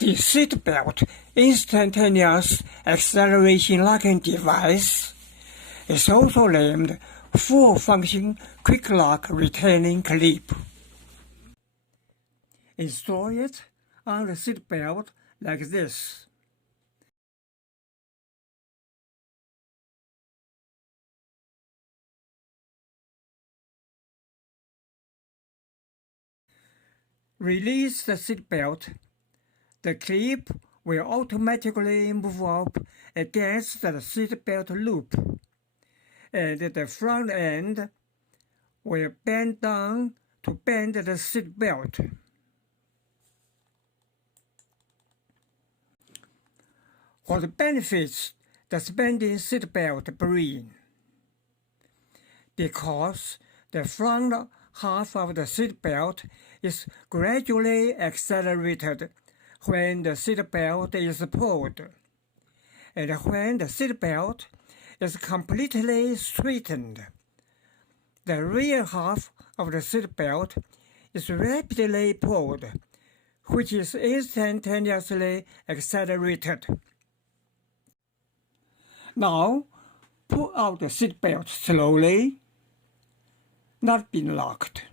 The seatbelt instantaneous acceleration locking device is also named full-function quick lock retaining clip. Install it on the seatbelt like this. Release the seatbelt. The clip will automatically move up against the seatbelt loop, and the front end will bend down to bend the seatbelt. What benefits does bending seatbelt bring? Because the front half of the seatbelt is gradually accelerated when the seatbelt is pulled, and when the seatbelt is completely straightened, the rear half of the seatbelt is rapidly pulled, which is instantaneously accelerated. Now, pull out the seatbelt slowly, not being locked.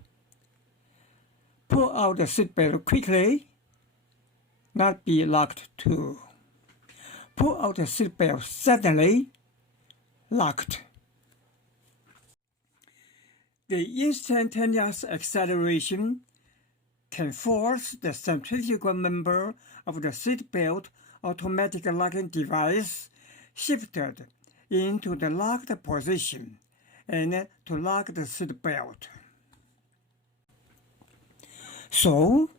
Pull out the seatbelt quickly, not be locked too. Pull out the seatbelt suddenly, locked. The instantaneous acceleration can force the centrifugal member of the seatbelt automatic locking device shifted into the locked position and to lock the seatbelt. So,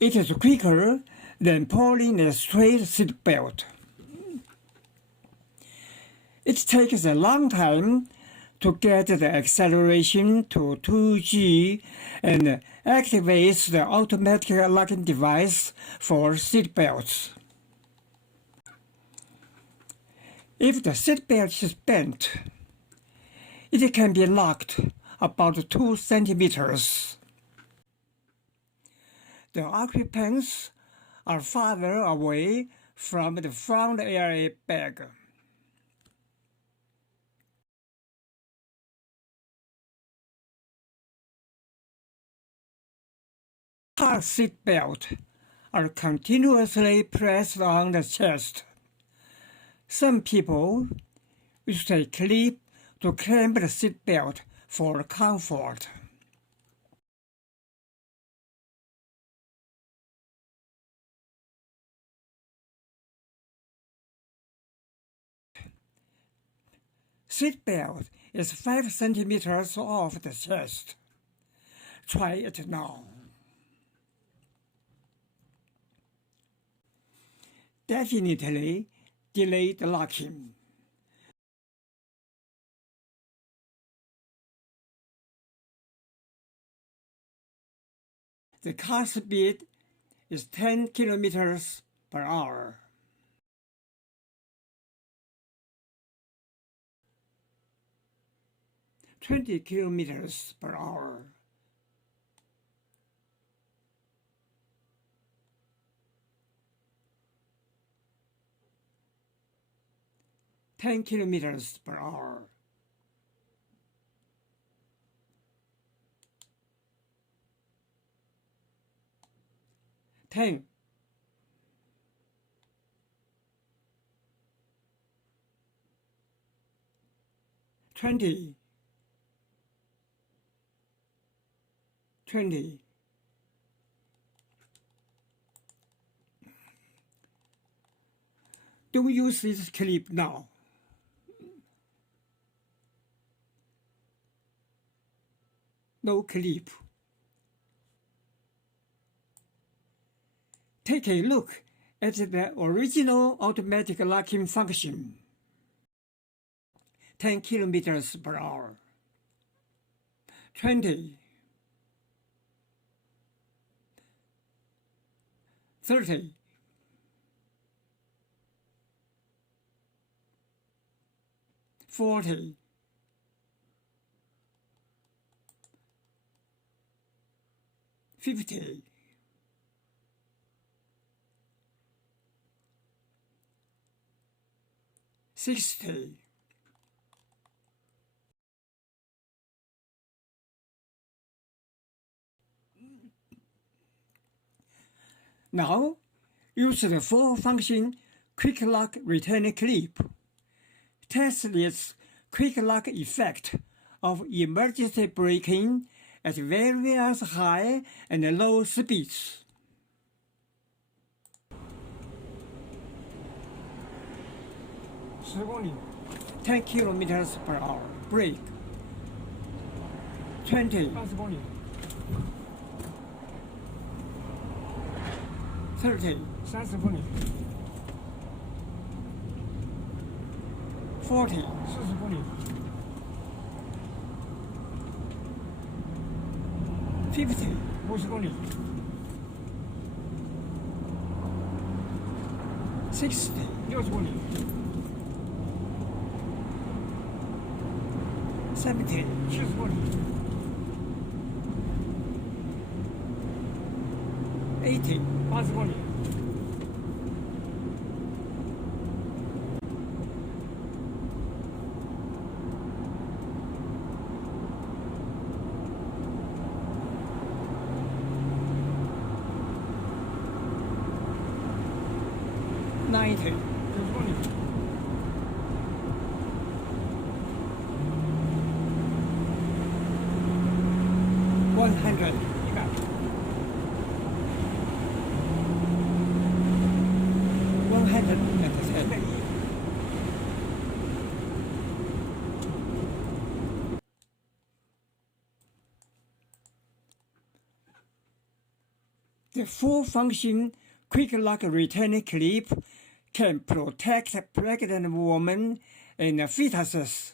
it is quicker than pulling a straight seatbelt. It takes a long time to get the acceleration to 2G and activates the automatic locking device for seatbelts. If the seatbelt is bent, it can be locked about 2 centimeters. The occupants are farther away from the front airbag. Car seatbelts are continuously pressed on the chest. Some people use a clip to clamp the seatbelt for comfort. Seatbelt is 5 centimeters off the chest. Try it now. Definitely delayed locking. The car speed is 10 kilometers per hour. "20 kilometers per hour. "10 kilometers per hour. "10. 20. 20. Don't use this clip now. No clip. Take a look at the original automatic locking function. 10 kilometers per hour. 20. 30. 40. 50. 60. Now, use the full-function quick lock return clip. Test its quick lock effect of emergency braking at various high and low speeds. 10公里 10 kilometers per hour. Brake. 20, 20公里 30, 30公里 40, 40公里 50, 50公里 60, 60公里 70, 70公里 80, 80公里 90, 90公里 100, 100 110. The full-function quick lock return clip can protect pregnant women and fetuses.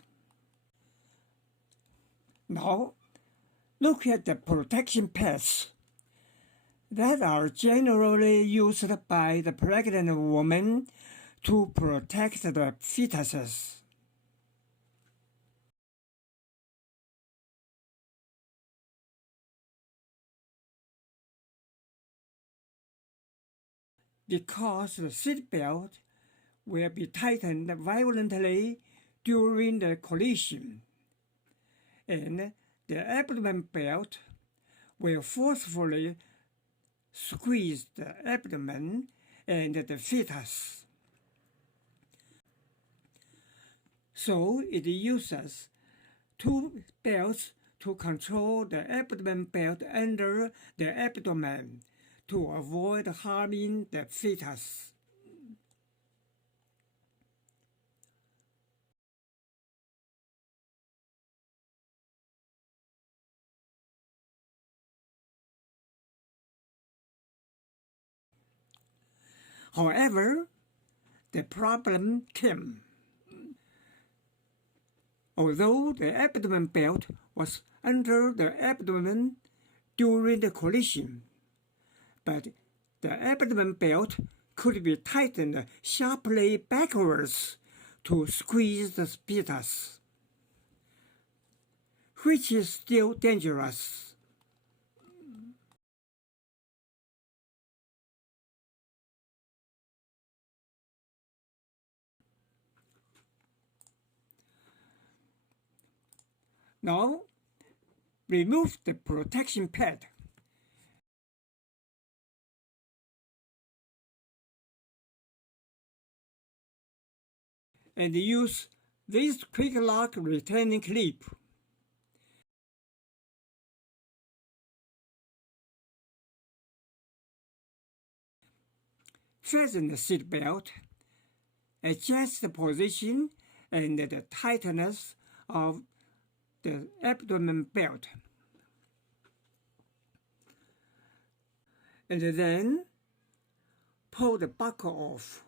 Now, look at the protection pads that are generally used by the pregnant woman to protect the fetuses. Because the seatbelt will be tightened violently during the collision, and the abdomen belt will forcefully squeeze the abdomen and the fetus. So it uses two belts to control the abdomen belt under the abdomen to avoid harming the fetus. However, the problem came. Although the abdomen belt was under the abdomen during the collision, but the abdomen belt could be tightened sharply backwards to squeeze the fetus, which is still dangerous. Now, remove the protection pad. And use this quick lock retaining clip. Fasten the seat belt. Adjust the position and the tightness of the abdomen belt. And then pull the buckle off.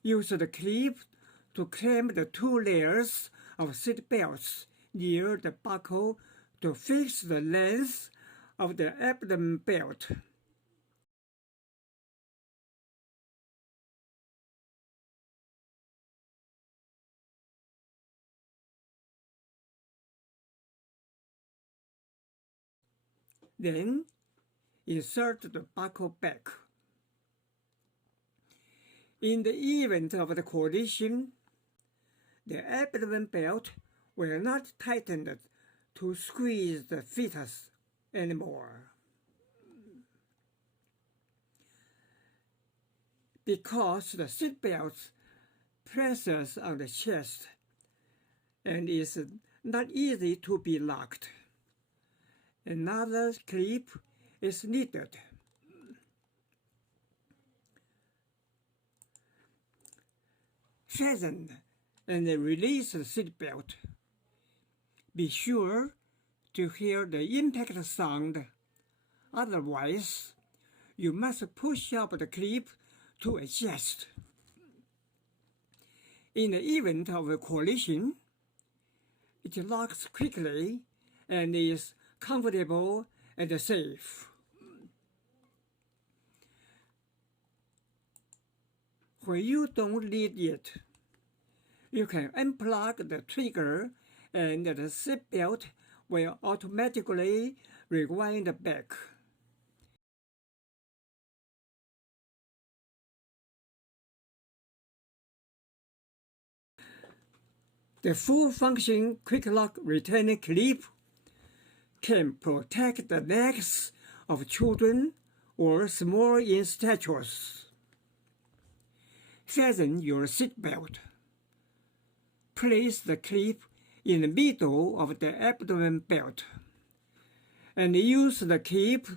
Use the clip to clamp the two layers of seat belts near the buckle to fix the length of the abdomen belt. Then insert the buckle back. In the event of the collision, the abdomen belt will not tighten to squeeze the fetus anymore. Because the seatbelt presses on the chest and is not easy to be locked, another clip is needed. Fasten and release the seatbelt. Be sure to hear the impact sound. Otherwise, you must push up the clip to adjust. In the event of a collision, it locks quickly and is comfortable and safe. When you don't need it, you can unplug the trigger and the seatbelt will automatically rewind back. The full-function quick-lock retaining clip can protect the necks of children or small in stature. Fasten your seatbelt. Place the clip in the middle of the abdomen belt and use the clip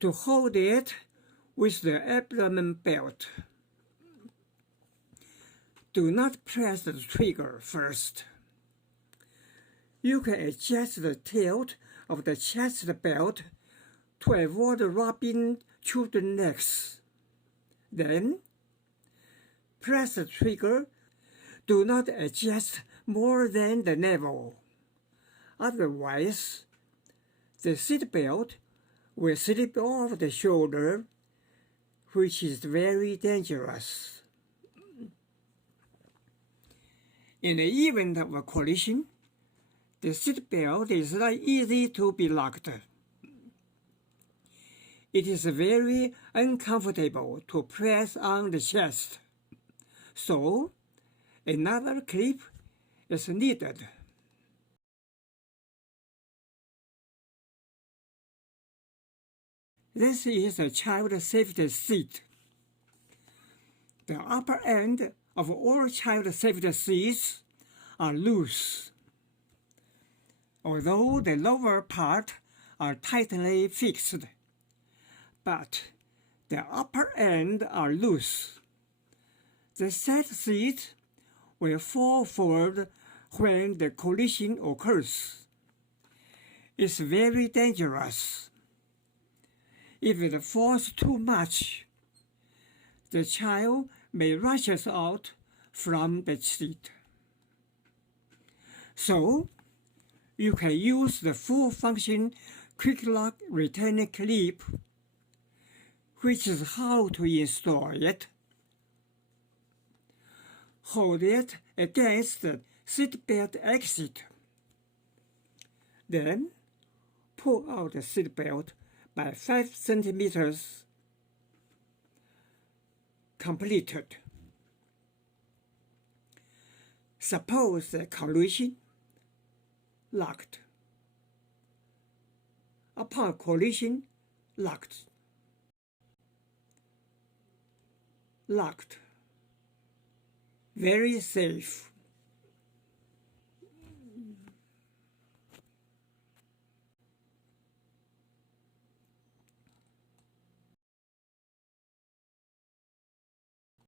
to hold it with the abdomen belt. Do not press the trigger first. You can adjust the tilt of the chest belt to avoid rubbing children's necks. Then, press the trigger. Do not adjust more than the navel. Otherwise, the seatbelt will slip off the shoulder, which is very dangerous. In the event of a collision, the seatbelt is not easy to be locked. It is very uncomfortable to press on the chest, so another clip is needed. This is a child safety seat. The upper end of all child safety seats are loose, although the lower part are tightly fixed, but the upper end are loose. The side seat will fall forward when the collision occurs. It's very dangerous. If it falls too much, the child may rush out from the seat. So, you can use the full-function quick-lock retaining clip, which is how to install it. Hold it against the seatbelt exit. Then, pull out the seatbelt by 5 centimeters. Completed. Suppose the collision locked. Upon collision, locked. Locked. Very safe.